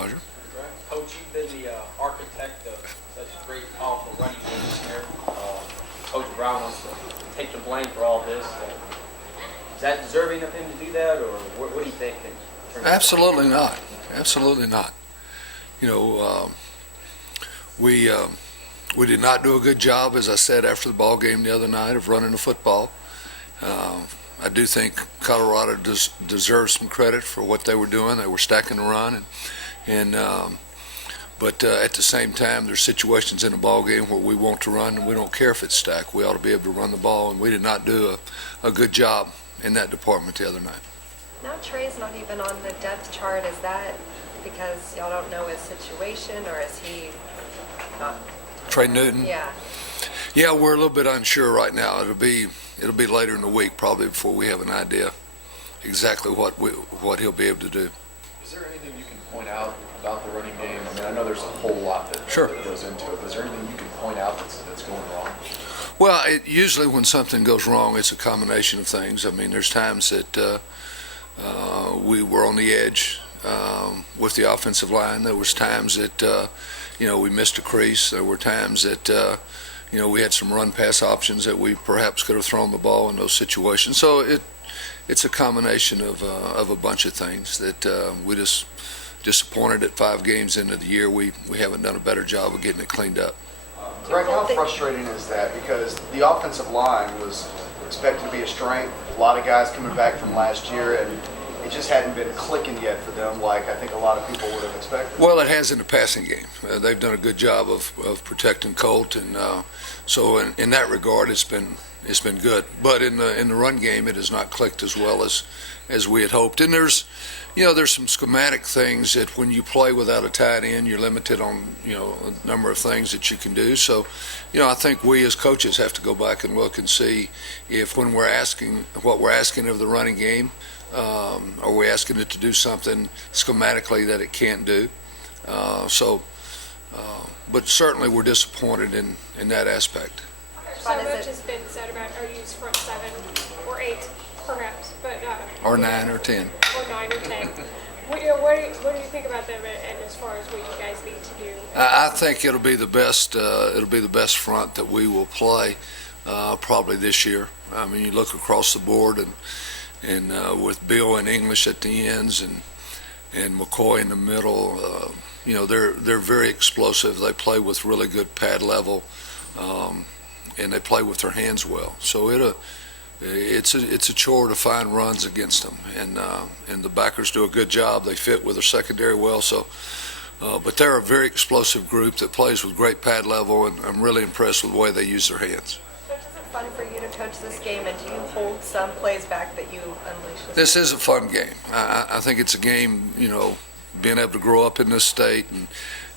Roger. Coach, you've been the architect of such great, powerful running games here. Coach Brown wants to take the blame for all this. Is that deserving of him to do that, or what do you think? Absolutely not. Absolutely not. You know, we did not do a good job, as I said after the ball game the other night, of running the football. I do think Colorado deserves some credit for what they were doing. They were stacking the run, but at the same time, there's situations in a ball game where we want to run, and we don't care if it's stacked. We ought to be able to run the ball, and we did not do a good job in that department the other night. Now Trey's not even on the depth chart. Is that because y'all don't know his situation, or is he not? Trey Newton? Yeah. Yeah, we're a little bit unsure right now. It'll be later in the week probably before we have an idea exactly what he'll be able to do. Is there anything you can point out about the running game? I mean, I know there's a whole lot that goes into it, but is there anything you can point out that's going wrong? Well, usually when something goes wrong, it's a combination of things. I mean, there's times that we were on the edge with the offensive line. There was times that, we missed a crease. There were times that, we had some run-pass options that we perhaps could have thrown the ball in those situations. So it's a combination of a bunch of things that we just disappointed at 5 games into the year. We haven't done a better job of getting it cleaned up. Greg, how frustrating is that? Because the offensive line was expected to be a strength. A lot of guys coming back from last year, and it just hadn't been clicking yet for them like I think a lot of people would have expected. Well, it has in the passing game. They've done a good job of protecting Colt, and so in that regard, it's been good. But in the run game, it has not clicked as well as we had hoped. And there's some schematic things that when you play without a tight end, you're limited on a number of things that you can do. So, I think we as coaches have to go back and look and see if when we're asking of the running game, are we asking it to do something schematically that it can't do? But certainly we're disappointed in that aspect. So much has been said about our use front 7 or 8, perhaps, but Or 9 or 10. Or 9 or 10. What do you think about them, and as far as what you guys need to do? I think it'll be the best. It'll be the best front that we will play probably this year. I mean, you look across the board, and with Bill and English at the ends, and McCoy in the middle, they're very explosive. They play with really good pad level, and they play with their hands well. So it's a chore to find runs against them, and the backers do a good job. They fit with their secondary well. So, but they're a very explosive group that plays with great pad level, and I'm really impressed with the way they use their hands. So is it fun for you to coach this game, and do you hold some plays back that you unleash? This is a fun game. I think it's a game, being able to grow up in this state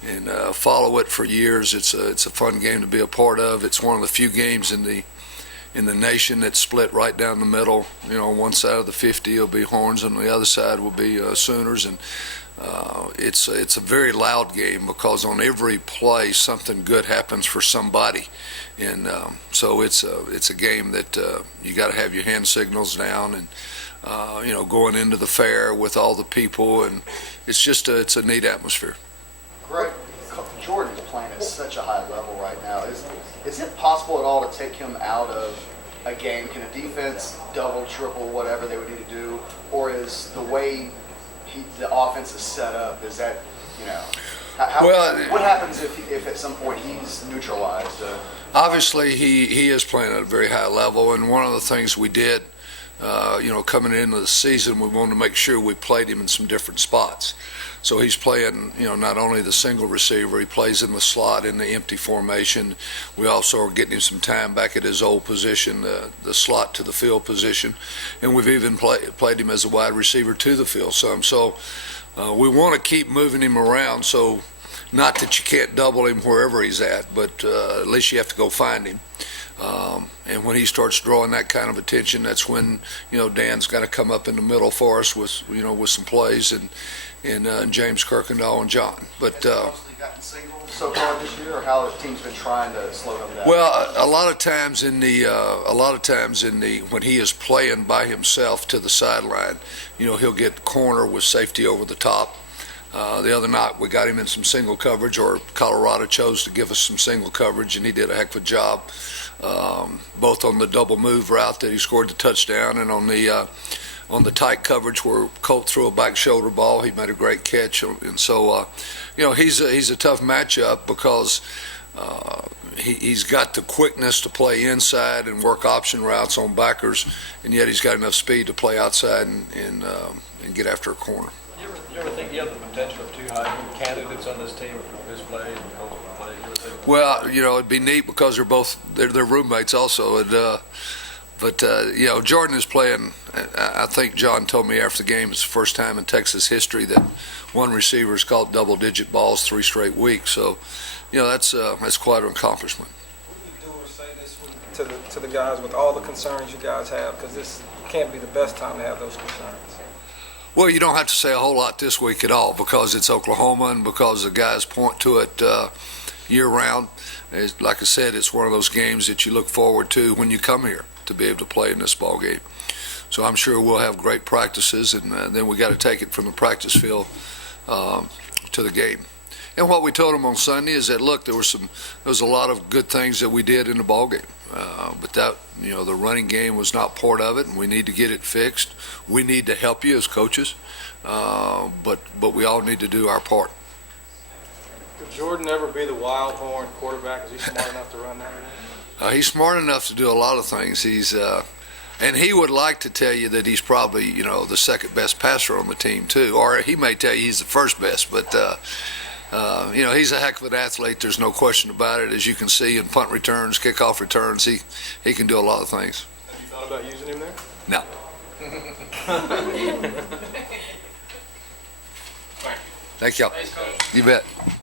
and follow it for years. It's a fun game to be a part of. It's one of the few games in the nation that's split right down the middle. On one side of the 50 will be Horns, and on the other side will be Sooners, and it's a very loud game because on every play something good happens for somebody, and so it's a game that you got to have your hand signals down, and going into the fair with all the people, and it's a neat atmosphere. Greg, Jordan's playing at such a high level right now. Is it possible at all to take him out of a game? Can a defense double, triple, whatever they would need to do, or is the way the offense is set up, is that, what happens if at some point he's neutralized? Obviously, he is playing at a very high level, and one of the things we did, coming into the season, we wanted to make sure we played him in some different spots. So he's playing, not only the single receiver, he plays in the slot in the empty formation. We also are getting him some time back at his old position, the slot to the field position. And we've even played him as a wide receiver to the field some. So we want to keep moving him around. So not that you can't double him wherever he's at, but at least you have to go find him. And when he starts drawing that kind of attention, that's when Dan's got to come up in the middle for us with some plays, and James Kirkendall and John. But has he mostly gotten single so far this year, or how the team's been trying to slow him down? Well, a lot of times when he is playing by himself to the sideline, he'll get corner with safety over the top. The other night, we got him in some single coverage, or Colorado chose to give us some single coverage, and he did a heck of a job, both on the double move route that he scored the touchdown and on the tight coverage where Colt threw a back shoulder ball. He made a great catch. And so, he's a tough matchup because he's got the quickness to play inside and work option routes on backers, and yet he's got enough speed to play outside and get after a corner. You ever think you have the potential of two Heisman candidates on this team if this play and Colt play? You ever think? Well, it'd be neat because they're roommates also. But Jordan is playing. I think John told me after the game it's the first time in Texas history that one receiver's caught double-digit balls 3 straight weeks. So, that's quite an accomplishment. What do you do or say this week to the guys with all the concerns you guys have? Because this can't be the best time to have those concerns. Well, you don't have to say a whole lot this week at all because it's Oklahoma and because the guys point to it year-round. Like I said, it's one of those games that you look forward to when you come here to be able to play in this ball game. So I'm sure we'll have great practices, and then we got to take it from the practice field to the game. And what we told them on Sunday is that, look, there was a lot of good things that we did in the ball game, but that the running game was not part of it, and we need to get it fixed. We need to help you as coaches, but we all need to do our part. Could Jordan ever be the wild horn quarterback? Is he smart enough to run that? He's smart enough to do a lot of things. And he would like to tell you that he's probably, the second best passer on the team too, or he may tell you he's the first best. But he's a heck of an athlete. There's no question about it. As you can see in punt returns, kickoff returns, he can do a lot of things. Have you thought about using him there? No. Thank y'all. You bet.